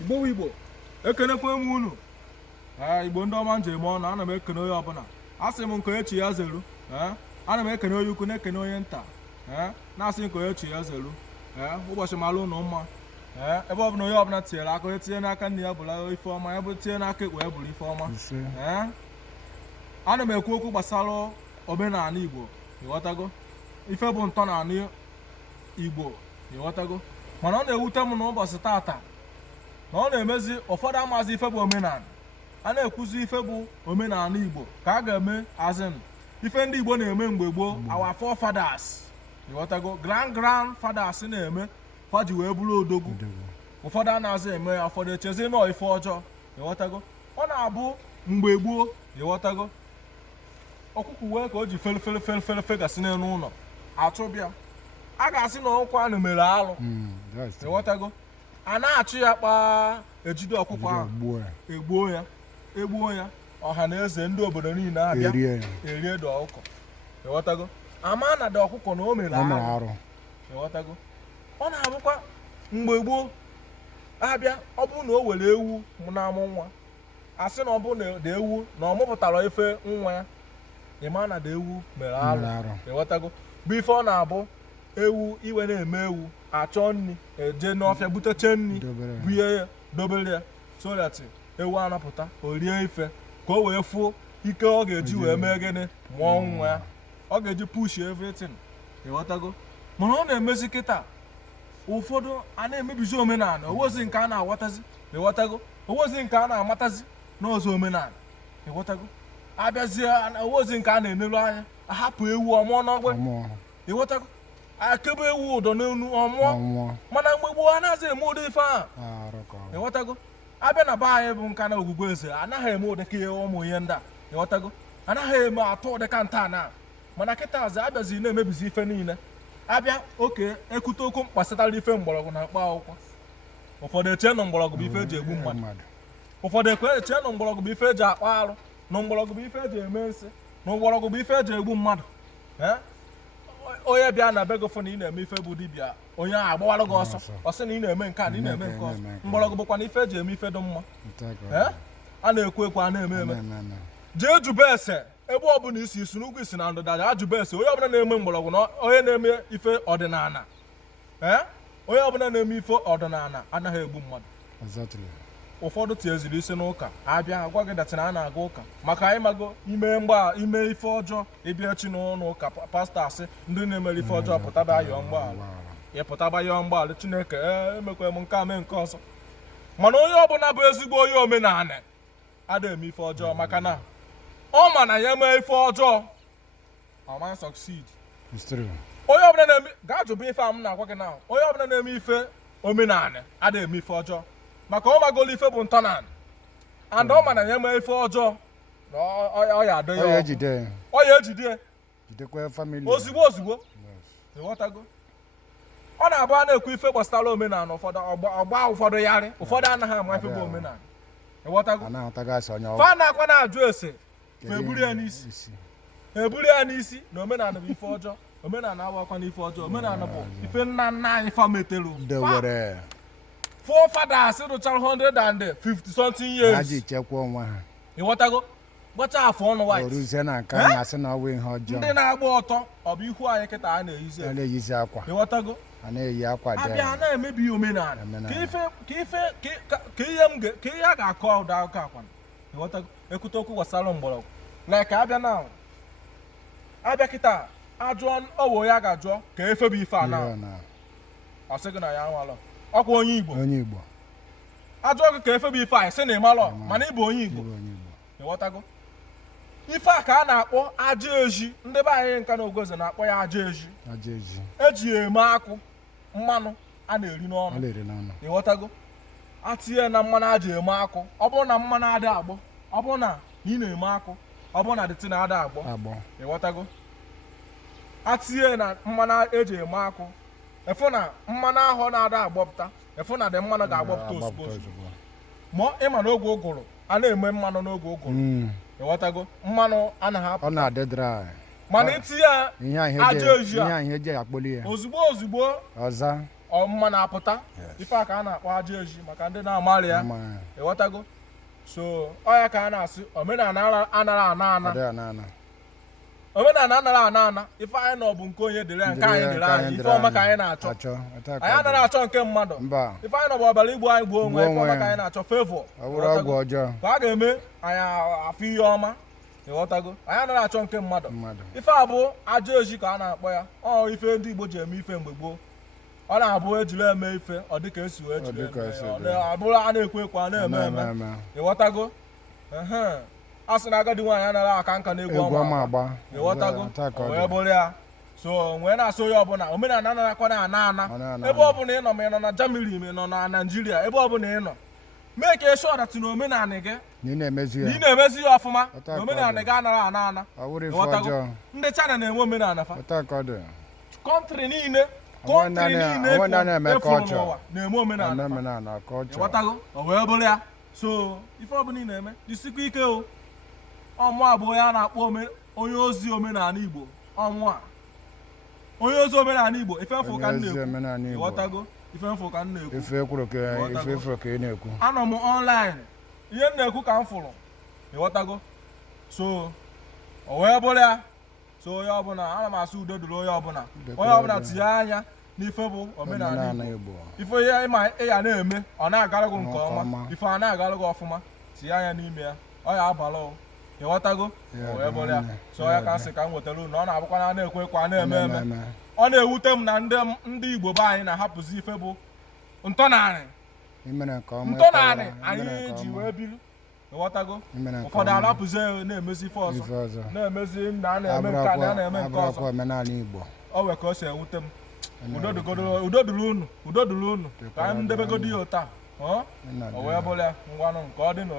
Igbo ekenekwa m unu Igbo ndị ọma njem ọnụ ana m ekene onye ọbụla asị m nke echi ya zeru ana m ekene onye ukwu na-ekene onye nta na-asị nke onye echi ya zeru ụbọchị mara ụnụ mma ebe ọbụla onye ọbụla tinyere aka onye tinye n'aka nne ya bụla ife ọma ya bụ tinye n'aka ekpe ya bụrụ ife ọma ana m ekwu okwu gbasara omenala Igbo ịghọtago ife bụ ntọala Igbo ịghọtago mana ọ na-ewute m n'ụbọchị tata na ọ na-emezi ụfọdụ amazi ife bụ omenala a na-ekwuzi ife bụ omenala Igbo ka a ga-eme azin ife ndị Igbo na-eme mgbe gboo our forefathers ịghọtago grandfathers na-eme faji wee bụrụ odogwu ụfọdụ a na-azị eme ya ụfọdụ echezi nọọ ife ọjọọ ịghọtago ọ na-abụ mgbe gboo ịghọtago ọkụkụ wee ka o ji fere gasị n'elu ụlọ achụbịa a ga-asị na ọkụkọ anụ mere alụ ịghọtago a na-achụ ya kpaa ejide ọkụkọ ahụ egbuo ya ọha na eze ndị obodo niile abịa erie dị ọkụkọ ịghọtago ama na dị ọkụkọ na o mere arụ ịghọtago ọ na-abụkwa mgbe gboo abịa ọ bụrụ na o were ewu na-amụ nwa asị na ọ bụ na dị ewu na ọ mụpụtara ife nwa ya ịma na dị ewu mere arụ ịghọtago bụ ife ọ na-abụ ewu iwe na-eme ewu achọ nri eje n'ọfịa buteche nri bunye ya dobere ya so that ewu anapụta o rie ife ka o wee fụo ike ọ ga-eji wee mee gịnị mụọ nwa ya ọ ga-eji push everything ịghọtago mana ọ na-emezi kịta ụfọdụ a na-emebizi omenala owozi nke a na-aghọtazi ịghọtago owozi nke a na-amatazi n'ọzọ omenala ịghọtago abịazie owozi nke a na-enelu anya ahapụ ewu ọmụọ n'ọgwe ịghọtago akebe ewu ụdọ n'elu ọmụọ mana mgbe gboo a na-azị eme ụdị ife ahụ ịghọtago abịa na be anyị bụ nka na ogwugwe eze anaghị eme ụdị ka ụmụ ihe ndị a ịghọtago anaghị eme atụ ụdị ka nta na mana kịta azị abịazi na-emebizi ife niile abịa oke ekute okwu mkpasịtara ife mgbọrọgwụ na mkpa akwụkwọ ụfọdụ eche na mgbọrọgwụ bụ ife eji egbu mmadụ ụfọdụ eche na mgbọrọgwụ bụ ife eji akpa arụ na mgbọrọgwụ bụ ife eji eme nsị na mgbọrọgwụ bụ ife eji egbu mmadụ onye bịa na be gị fụ na ị na-eme ife bụ dibịa onye ahụ agbawara gị ọsọ ọ sị na ị na-eme nke a na ị na-eme nke ọzọ mgbọrọgwụ bụkwa na ife eji eme ife dị mma a na-ekwu ekwu a na-eme eme jee jube ese ebe ọbụla isi n'ugwu isi na ndụda ajụba ese onye ọbụla na-eme mgbọrọgwụ na onye na-eme ife ọdịnala onye ọbụla na-eme ife ọdịnala anaghị egbu mmadụ ụfọdụ tinyeziri isi n'ụka abịa agwa gị datịna a na-aga ụka maka anyị mago ime ife ọjọọ ịbịa chi n'ụlọ ụka pastọ asị ndị na-emere ife ọjọọ pụtaba yọọ mgbaghara ịpụtaba yọọ mgbaghara Chineke emekwa m nke a mee nke ọzọ mana onye ọbụla bụ ezigbo onye omenala adịghị eme ife ọjọọ maka na ọ ma na ya mee ife ọjọọ ọ ma succeed onye ọbụla na-eme gaa jụba ife a m na-agwa gị na onye ọbụla na-eme ife omenala adịghị eme ife ọjọọ maka ọ magolo ife bụ ntọala and ọ ma na ya mee ife ọjọọ na ọ ya adọ ya ọ ya ejide ozugbo ịghọtago ọ na-abụ a na-ekwu ife gbasara omenala ọgba ụfọdụ yarị ụfọdụ anaghị ama ife bụ omenala ịghọtago fa na-akwa na-ajụ ese eburu ya n'isi na omenala bụ ife ọjọọ omenala abụkwa na ife ọjọọ omenala bụ ife nna nna anyị fa metelu forefathers rụchara 150 something years ịghọtago gbacha afọ ọnụ white ndị na-agba ọtọ ọ bụ ihu anyị kịta a na-eyizi akwa ịghọtago abịa na-emebi omenala ka ihe a ga-akọ ụda akụkọ akwa ịghọtago ekwute okwu gbasara mgbọrọgwụ like abịa kịta ajụọ ọwụ ya ga-ajụọ ka efe bụ ife a na ọ sị gị na ya nwalọ ọkwa onye Igbo ajụọ gị ka efe bụ ife a sị na ịmalọ mana ị bụ onye Igbo ịghọtago ife a ka a na-akpọ aja eji ndị be anyị nka na Ogoze na-akpọ ya aja eji eji eme akụ mmanụ a na-eri n'ọnụ ịghọtago atinye na mmanụ aja eme akụ ọ bụrụ na mmanụ adị agbọ ọ bụrụ na ị na-eme akụ ọ bụrụ na dịtị na ada agbọ ịghọtago atinye na mmanụ eji eme akụ efu na mmanụ ahụ na-ada agbọpụta efu na dị mmanụ ga-agbọpụta ozugbo ma ịma na oge ụgụrụ a na-eme mmanụ n'oge ụgụrụ ịghọtago mmanụ anaghị apụta ọ na-adị mana itinye aja eji ozugbo ozugbo ọza ọmụma na-apụta ife a ka a na-akpọ aja eji maka ndị na-amarị ya ịghọtago so ọ ya ka a na-asị omenala anaghị ana omenala anaghị ana ife anyị nọ bụ nke onye dịrị nke anyị dịrị anyị ife ọma ka anyị na-achọ anyị anaghị achọ nke mmadụ ife anyị nọ bụ ọbara igbo anyị gbuo onwe ife ọma ka anyị na-achọ favor ka a ga-eme anyị afọ ihe ọma ịghọtago anyị anaghị achọ nke mmadụ ife a bụ aja eji ka a na-akpọ ya ọ ife ndị Igbo ji eme ife mgbe gboo ọ na-abụ ejiri eme ife ọ dịka esi wee jiri abụrụ a na-ekwe ekwe a na-eme eme ịghọtago a sị na agadi nwaanyị anaghị aka nka na-egwu ọma ịghọtago wee bụrụ ya so wee na-asị onye ọbụla omenala anaghịkwa na-ana ebe ọbụla ị nọ ma ị nọ na Germany ma ị nọ na Nigeria ebe ọbụla ị nọ mee ka sure that na omenala gị ị na-emezi ya ọfụma na omenala gị anaghị ana ịghọtago ndị China na-enwe omenala fa kọntrị niile efuru n'ụwa na-eme omenala ịghọtago o wee bụrụ ya so ife ọbụla ị na-eme jisikwa ike o ọmụ a bụ onye a na-akpọ onye ozi omenala Igbo ọmụ a onye ozi omenala Igbo ife mfụ ka m na-ekwu ịghọtago ife mfụ ka m na-ekwu anọ m online ihe m na-ekwu ka m fụrụ ịghọtago so o wee bụrụ ya so onye ọbụla ana m asụ udo dịrị onye ọbụla tinye anya n'ife bụ omenala Igbo ife ihe ịma ya na-eme ọ na-agara gị nke ọma ife a na-agara gị ọfụma tinye anya n'ime ya ọ ya abalị ịghọtago wee bụrụ ya so ya ka nsị ka m wetara unu ọ na-abụkwa na na-ekwe ekwe na-eme eme ọ na-ewute m na ndị Igbo be anyị na-ahapụzi ife bụ ntọnanị anyị ji wee biri ịghọtago ụfọdụ arapụzi na-emezi ife ọzọ na-emezi na a na-eme nke a na-eme nke ọzọ ọ wee ka o si ewute m udo dịrị unu ka anyị ndebegodi ya ụta o wee bụrụ ya ngwanụ nke ọ dị na